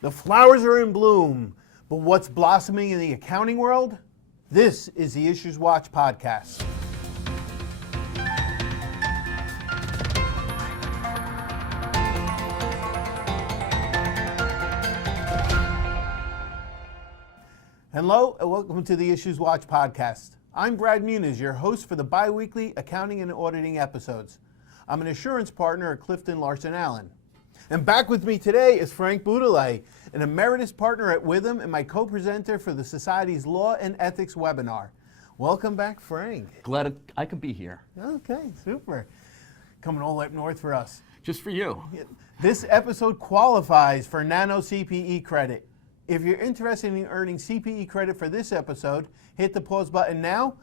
The flowers are in bloom, but what's blossoming in the accounting world? This is the IssuesWatch podcast. Hello and welcome to the IssuesWatch podcast. I'm Brad Muniz, your host for the bi-weekly accounting and auditing episodes. I'm an assurance partner at Clifton Larson Allen. And back with me today is Frank Boudelet, an emeritus partner at Witham and my co-presenter for the Society's Law and Ethics webinar. Welcome back, Frank. Glad I could be here. Okay, super. Coming all up north for us. Just for you. This episode qualifies for Nano CPE credit. If you're interested in earning CPE credit for this episode, hit the pause button now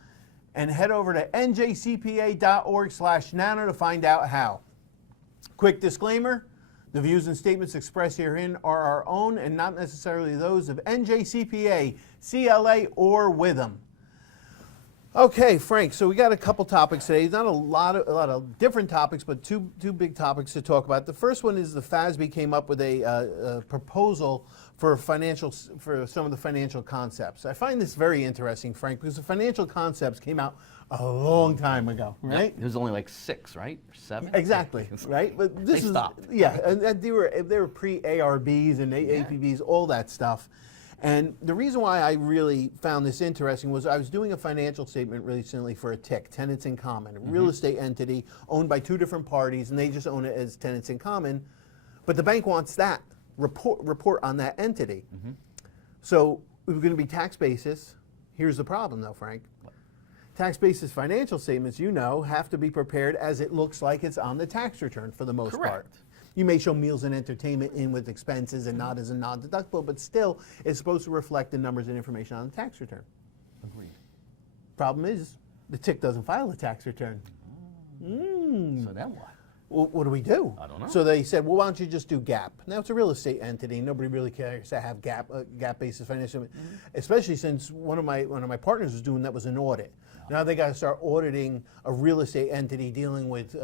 and head over to njcpa.org/nano to find out how. Quick disclaimer. The views and statements expressed herein are our own and not necessarily those of NJCPA, CLA, or Witham. Okay, Frank, so we got a couple topics today. Not a lot of different topics, but two big topics to talk about. The first one is the FASB came up with a proposal for some of the financial concepts. I find this very interesting, Frank, because the financial concepts came out a long time ago, right? Yep. It was only like 6, right? Or 7? Exactly, right? But this they stopped. Yeah, and they were pre-ARBs and APBs, all that stuff. And the reason why I really found this interesting was I was doing a financial statement recently for a TIC, Tenants in Common, a real estate entity owned by two different parties, and they just own it as tenants in common. But the bank wants that report on that entity. So it was going to be tax basis. Here's the problem, though, Frank. Tax basis financial statements, you know, have to be prepared as it looks like it's on the tax return for the most part. You may show meals and entertainment in with expenses and not as a non-deductible, but still it's supposed to reflect the numbers and information on the tax return. Agreed. Problem is, the TIC doesn't file a tax return. So then what? Well, what do we do? I don't know. So they said, well, why don't you just do GAAP? Now it's a real estate entity. Nobody really cares to have GAAP basis financial, especially since one of my partners was doing that was an audit. Now they got to start auditing a real estate entity dealing with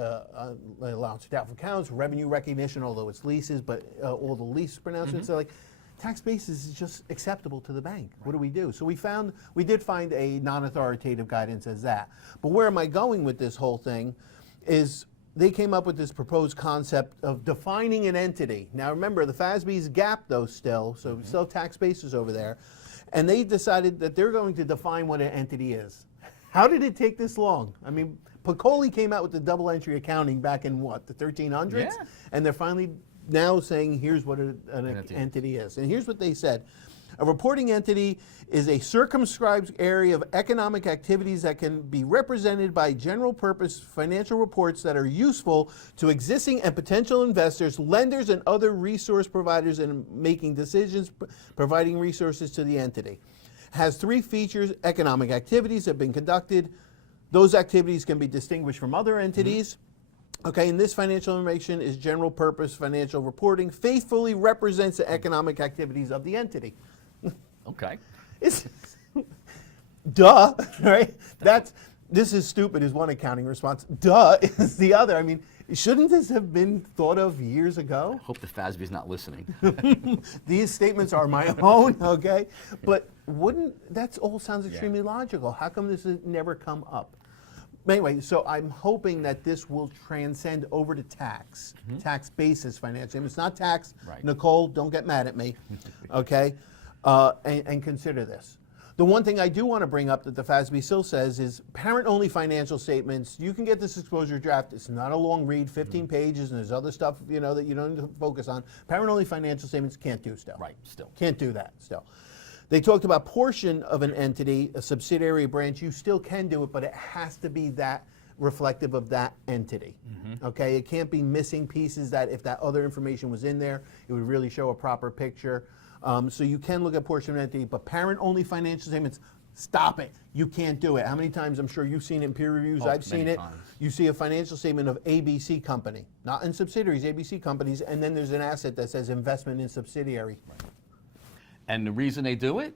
allowance for doubtful accounts, revenue recognition, although it's leases, but all the lease pronouncements are like, tax basis is just acceptable to the bank. What do we do? So we did find a non-authoritative guidance as that. But where am I going with this whole thing is they came up with this proposed concept of defining an entity. Now remember, the FASB's GAAP though still, so we still have tax basis over there, and they decided that they're going to define what an entity is. How did it take this long? I mean, Piccoli came out with the double entry accounting back in what, the 1300s? Yeah. And they're finally now saying here's what an entity is. And here's what they said. A reporting entity is a circumscribed area of economic activities that can be represented by general purpose financial reports that are useful to existing and potential investors, lenders, and other resource providers in making decisions, providing resources to the entity. Has 3 features: economic activities have been conducted. Those activities can be distinguished from other entities. Okay, and this financial information is general purpose financial reporting, faithfully represents the economic activities of the entity. Okay. It's duh, right? This is stupid is one accounting response. Duh is the other. I mean, shouldn't this have been thought of years ago? I hope the FASB is not listening. These statements are my own, okay? But that all sounds extremely logical. How come this has never come up? Anyway, so I'm hoping that this will transcend over to tax basis financial. It's not tax. Right. Nicole, don't get mad at me, okay? And consider this. The one thing I do want to bring up that the FASB still says is parent-only financial statements. You can get this exposure draft. It's not a long read, 15 pages, and there's other stuff that you don't need to focus on. Parent-only financial statements can't do still. Right, still. Can't do that still. They talked about portion of an entity, a subsidiary branch. You still can do it, but it has to be that reflective of that entity. Okay, it can't be missing pieces that if that other information was in there, it would really show a proper picture. So you can look at portion of an entity, but parent-only financial statements, stop it. You can't do it. How many times, I'm sure you've seen it in peer reviews, I've seen it. Times. You see a financial statement of ABC company, not in subsidiaries, ABC companies, and then there's an asset that says investment in subsidiary. Right. And the reason they do it?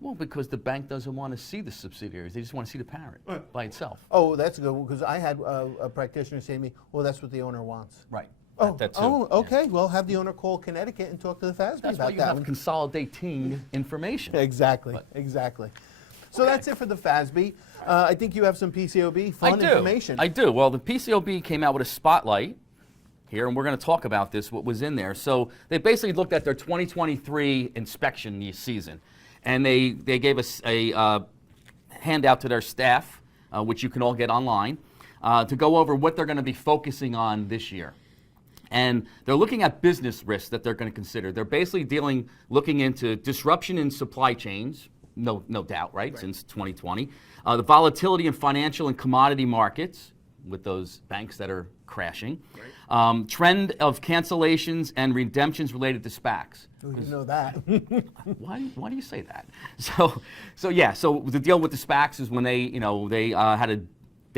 Well, because the bank doesn't want to see the subsidiaries. They just want to see the parent by itself. Oh, that's good, because I had a practitioner say to me, well, that's what the owner wants. Right. that too. Oh, Yeah. okay. Well, have the owner call Connecticut and talk to the FASB That's about why you that have one. consolidating information. Exactly, But- exactly. So that's it for the FASB. I think you have some PCAOB fun information. I do. Well, the PCAOB came out with a spotlight here, and we're going to talk about this, what was in there. So they basically looked at their 2023 inspection season, and they gave us a handout to their staff, which you can all get online, to go over what they're going to be focusing on this year. And they're looking at business risks that they're going to consider. They're basically looking into disruption in supply chains, no doubt, right, since 2020. The volatility in financial and commodity markets with those banks that are crashing. Right. Trend of cancellations and redemptions related to SPACs. Oh, you know that. Why do you say that? So the deal with the SPACs is when they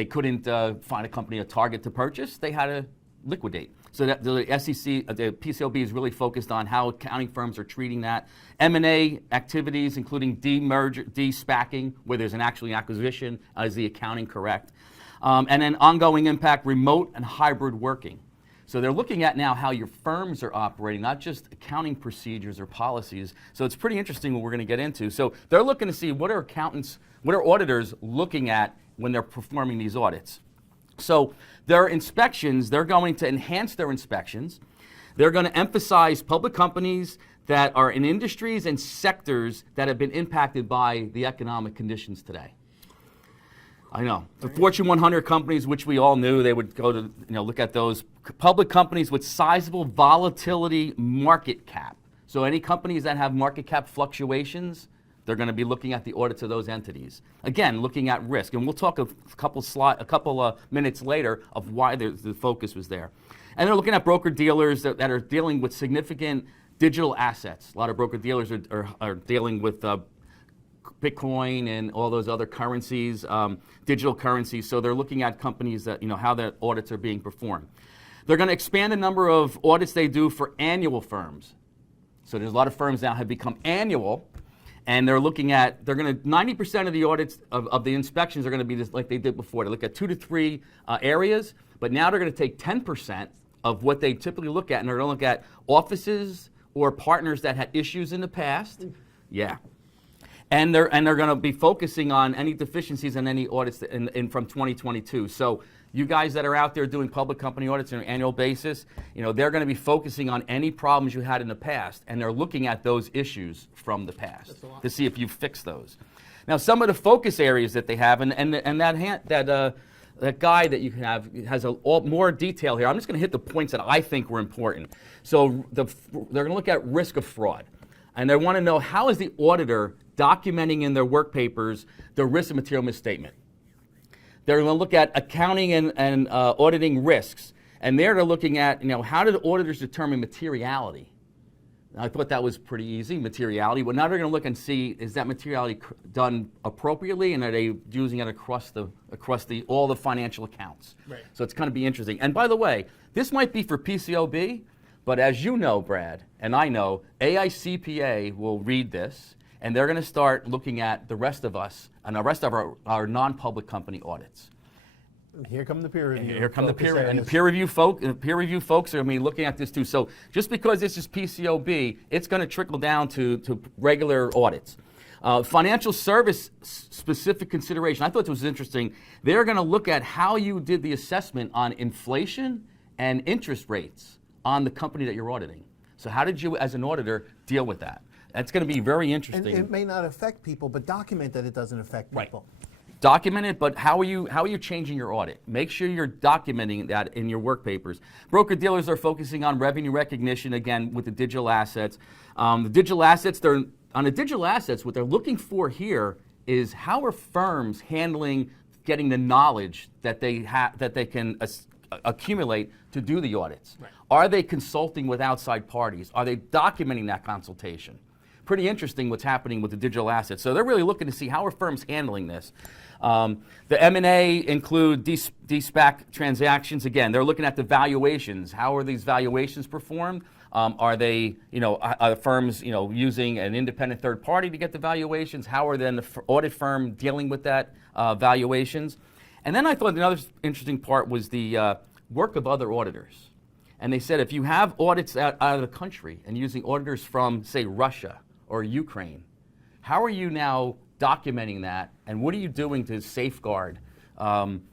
couldn't find a company, a target to purchase, they had to liquidate. So that the SEC, the PCAOB is really focused on how accounting firms are treating that. M&A activities, including de-SPACing, where there's an actual acquisition, is the accounting correct? And then ongoing impact, remote and hybrid working. So they're looking at now how your firms are operating, not just accounting procedures or policies. So it's pretty interesting what we're going to get into. So they're looking to see what are auditors looking at when they're performing these audits. So their inspections, they're going to enhance their inspections. They're going to emphasize public companies that are in industries and sectors that have been impacted by the economic conditions today. I know. The Fortune 100 companies, which we all knew, they would go to look at those. Public companies with sizable volatility market cap. So any companies that have market cap fluctuations, they're going to be looking at the audits of those entities. Again, looking at risk. And we'll talk a couple minutes later of why the focus was there. And they're looking at broker-dealers that are dealing with significant digital assets. A lot of broker-dealers are dealing with Bitcoin and all those other currencies, digital currencies. So they're looking at companies that, how their audits are being performed. They're going to expand the number of audits they do for annual firms. So there's a lot of firms now have become annual, and they're looking at, 90% of the audits of the inspections are going to be just like they did before. They look at 2 to 3 areas, but now they're going to take 10% of what they typically look at, and they're going to look at offices or partners that had issues in the past. Yeah. And they're going to be focusing on any deficiencies in any audits from 2022. So you guys that are out there doing public company audits on an annual basis, they're going to be focusing on any problems you had in the past, and they're looking at those issues from the past to see if you fix those. Now, some of the focus areas that they have, and that guide that you can have has more detail here. I'm just going to hit the points that I think were important. So they're going to look at risk of fraud, and they want to know how is the auditor documenting in their work papers the risk of material misstatement. They're going to look at accounting and auditing risks, and they're looking at how do the auditors determine materiality. And I thought that was pretty easy, materiality. Well, now they're going to look and see is that materiality done appropriately, and are they using it across all the financial accounts. Right. So it's going to be interesting. And by the way, this might be for PCAOB, but as you know, Brad, and I know, AICPA will read this, and they're going to start looking at the rest of us and the rest of our non-public company audits. Here come the peer review. Here come the peer review. And the peer review folks are looking at this too. So just because this is PCAOB, it's going to trickle down to regular audits. Financial service specific consideration. I thought this was interesting. They're going to look at how you did the assessment on inflation and interest rates on the company that you're auditing. So how did you, as an auditor, deal with that? That's going to be very interesting. And it may not affect people, but document that it doesn't affect people. Right. Document it, but how are you changing your audit? Make sure you're documenting that in your work papers. Broker-dealers are focusing on revenue recognition, again, with the digital assets. The digital assets, what they're looking for here is how are firms handling getting the knowledge that they can accumulate to do the audits? Right. Are they consulting with outside parties? Are they documenting that consultation? Pretty interesting what's happening with the digital assets. So they're really looking to see how are firms handling this. The M&A include de-SPAC transactions. Again, they're looking at the valuations. How are these valuations performed? Are they, are the firms, using an independent third party to get the valuations? How are then the audit firm dealing with that valuations? And then I thought another interesting part was the work of other auditors. And they said if you have audits out of the country and using auditors from, say, Russia or Ukraine, how are you now documenting that, and what are you doing to safeguard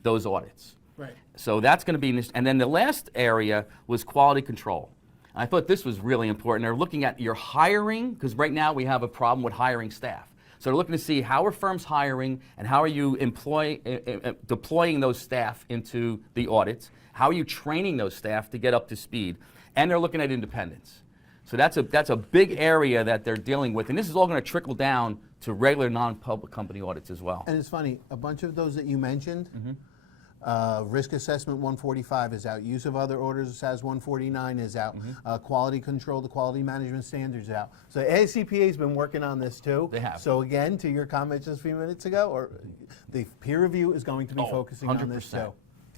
those audits? Right. So that's going to be, and then the last area was quality control. I thought this was really important. They're looking at your hiring, because right now we have a problem with hiring staff. So they're looking to see how are firms hiring and how are you deploying those staff into the audits, how are you training those staff to get up to speed, and they're looking at independence. So that's a big area that they're dealing with, and this is all going to trickle down to regular non-public company audits as well. And it's funny, a bunch of those that you mentioned, risk assessment 145 is out, use of other orders SAS 149 is out, quality control, the quality management standards is out. So NJCPA has been working on this too. They have. So again, to your comments just a few minutes ago, or the peer review is going to be focusing on this too.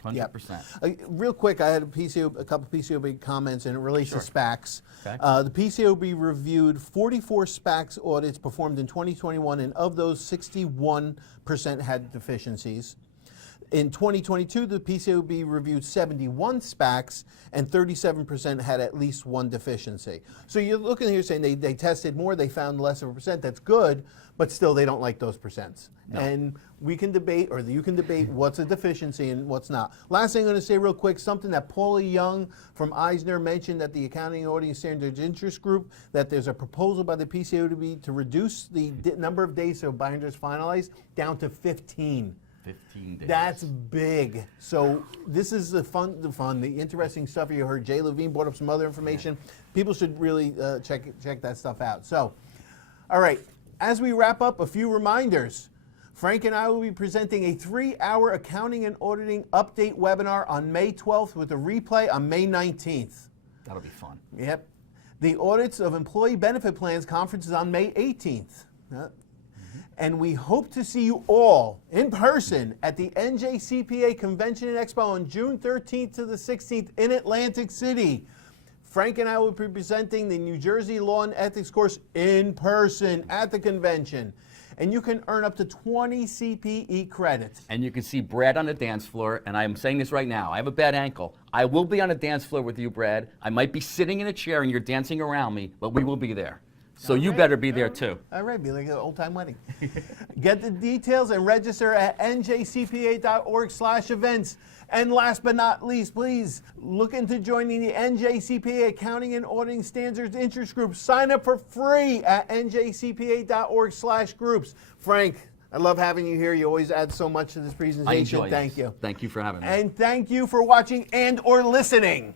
100%. Real couple PCAOB comments, and it relates to SPACs. Okay. The PCAOB reviewed 44 SPACs audits performed in 2021, and of those, 61% had deficiencies. In 2022, the PCAOB reviewed 71 SPACs, and 37% had at least one deficiency. So you're looking here saying they tested more, they found less of a percent. That's good, but still they don't like those percents. No. And we can debate, or you can debate, what's a deficiency and what's not. Last thing I'm going to say real quick, something that Paula Young from Eisner mentioned at the Accounting and Auditing Standards Interest Group, that there's a proposal by the PCAOB to reduce the number of days so binders finalized down to 15. 15 days. That's big. So this is the interesting stuff you heard. Jay Levine brought up some other information. People should really check that stuff out. So, all right, as we wrap up, a few reminders. Frank and I will be presenting a 3-hour accounting and auditing update webinar on May 12th with a replay on May 19th. That'll be fun. Yep. The Audits of Employee Benefit Plans conference is on May 18th. And we hope to see you all in person at the NJCPA Convention and Expo on June 13th to the 16th in Atlantic City. Frank and I will be presenting the New Jersey Law and Ethics course in person at the convention. And you can earn up to 20 CPE credits. And you can see Brad on the dance floor, and I'm saying this right now, I have a bad ankle. I will be on the dance floor with you, Brad. I might be sitting in a chair and you're dancing around me, but we will be there. So you better be there too. All right, be like an old-time wedding. Get the details and register at njcpa.org/events. And last but not least, please look into joining the NJCPA Accounting and Auditing Standards Interest Group. Sign up for free at njcpa.org/groups. Frank, I love having you here. You always add so much to this presentation. I enjoy Thank this. you. Thank you for having me. And thank you for watching and or listening.